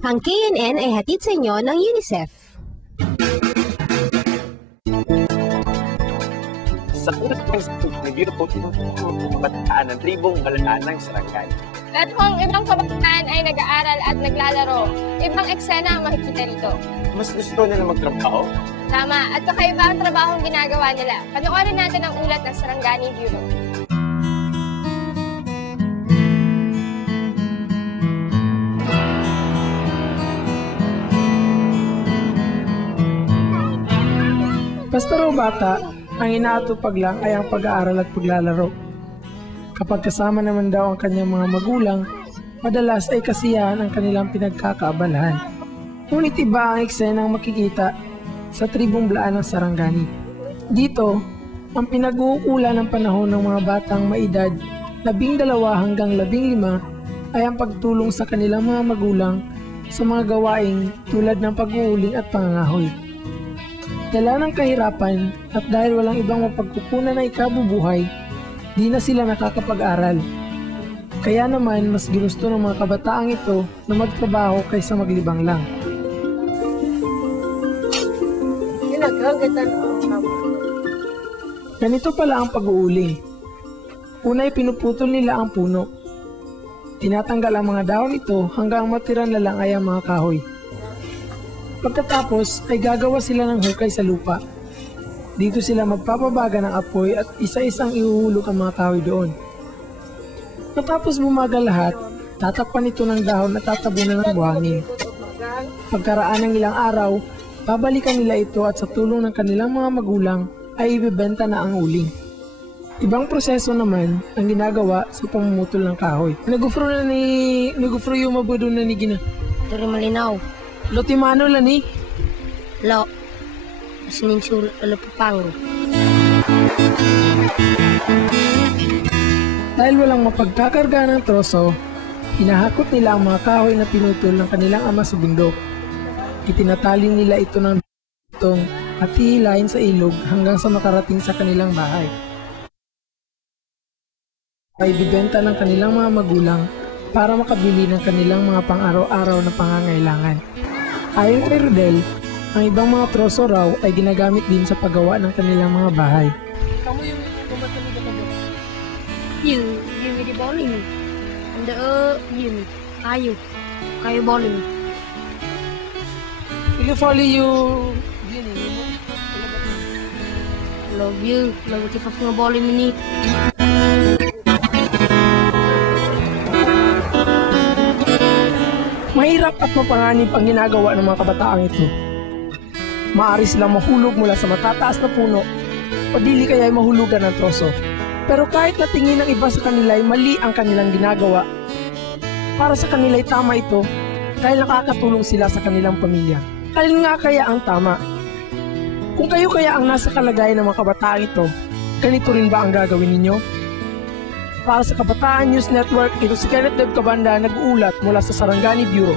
Ang KNN ay hatid sa inyo ng UNICEF. Sa unang review po ng kabataan ng tribong Balaan ng Sarangani. At kung ibang kabataan ay nag-aaral at naglalaro, ibang eksena ang makikita rito. Mas gusto nila magtrabaho? Tama, at kakaiba ang trabahong ginagawa nila. Panoorin natin ang ulat ng Sarangani Bureau. Basta raw bata, ang inaatupag lang ay ang pag-aaral at paglalaro. Kapag kasama naman daw ang kanyang mga magulang, madalas ay kasiyahan ang kanilang pinagkakaabalahan. Ngunit iba ang eksenang makikita sa tribong Balaan ng Sarangani. Dito, ang pinag-uukulan ng panahon ng mga batang maedad 12 hanggang 15 ay ang pagtulong sa kanilang mga magulang sa mga gawaing tulad ng pag-uuling at pangangahoy. Dala ng kahirapan at dahil walang ibang mapagkukunan na ikabubuhay, di na sila nakakapag-aral. Kaya naman mas ginusto ng mga kabataang ito na magtrabaho kaysa maglibang lang. Ganito pala ang pag-uuling. Una ay pinuputol nila ang puno. Tinatanggal ang mga dahon ito hanggang matira na lang ay ang mga kahoy. Pagkatapos ay gagawa sila ng hukay sa lupa. Dito sila magpapabaga ng apoy at isa-isang ihuhulog ang mga kahoy doon. Matapos bumaga lahat, tatakpan ito ng dahon at tatabunan ng buhangin. Pagkaraan ng ilang araw, babalikan nila ito at sa tulong ng kanilang mga magulang ay ibebenta na ang uling. Ibang proseso naman ang ginagawa sa pamumutol ng kahoy. Nagufro yung mabudo na ni Gina. Dari malinaw. Lo timano lang ni? Lo. Sininsul alapapango. Dahil walang mapagkakarga ng troso, hinahakot nila ang mga kahoy na pinutol ng kanilang ama sa bundok. Itinataling nila ito ng itong at hihilahin sa ilog hanggang sa makarating sa kanilang bahay. Ay bibenta ng kanilang mga magulang para makabili ng kanilang mga pang-araw-araw na pangangailangan. Ayon kay Rodel, ang ibang mga troso raw ay ginagamit din sa paggawa ng kanilang mga bahay. Kamu yung kumatali ka ba? Yung di bowling. Anda yung kayo bowling. Ili follow you. Love you. Love kita nga bowling ini. Mahirap at mapanganib ang ginagawa ng mga kabataang ito. Maaari silang mahulog mula sa matataas na puno o dili kaya ay mahulugan ng troso. Pero kahit na tingin ng iba sa kanila ay mali ang kanilang ginagawa, para sa kanila ay tama ito dahil nakakatulong sila sa kanilang pamilya. Alin nga kaya ang tama? Kung kayo kaya ang nasa kalagayan ng mga kabataang ito, ganito rin ba ang gagawin ninyo? Para sa Kabataan News Network, ito si Kenneth Deb Cabanda nag-uulat mula sa Sarangani Bureau.